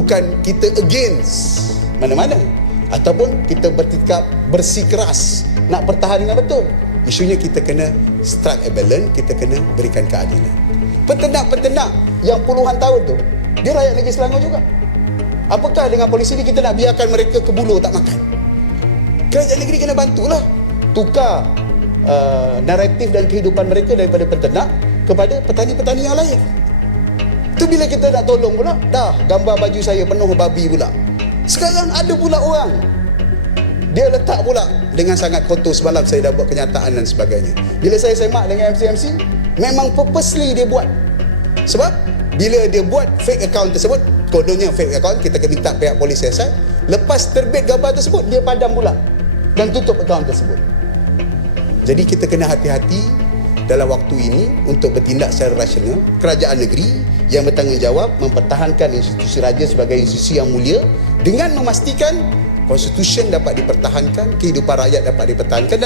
Bukan kita against mana-mana, ataupun kita bertikap bersikeras nak pertahan dengan betul. Isunya kita kena strike a balance, kita kena berikan keadilan. Peternak-peternak yang puluhan tahun tu, dia rakyat negeri Selangor juga. Apakah dengan polisi ni kita nak biarkan mereka ke buluh tak makan? Kerajaan negeri kena bantulah tukar naratif dan kehidupan mereka daripada peternak kepada petani-petani yang lain. Tu bila kita nak tolong pula, dah gambar baju saya penuh babi pula. Sekarang ada pula orang, dia letak pula dengan sangat kotor. Semalam saya dah buat kenyataan dan sebagainya. Bila saya semak dengan MC-MC, memang purposely dia buat. Sebab bila dia buat fake account tersebut, kononnya fake account, kita akan minta pihak polis siasat, lepas terbit gambar tersebut, dia padam pula dan tutup account tersebut. Jadi kita kena hati-hati dalam waktu ini untuk bertindak secara rasional. Kerajaan negeri yang bertanggungjawab mempertahankan institusi raja sebagai institusi yang mulia dengan memastikan konstitusi dapat dipertahankan, kehidupan rakyat dapat dipertahankan.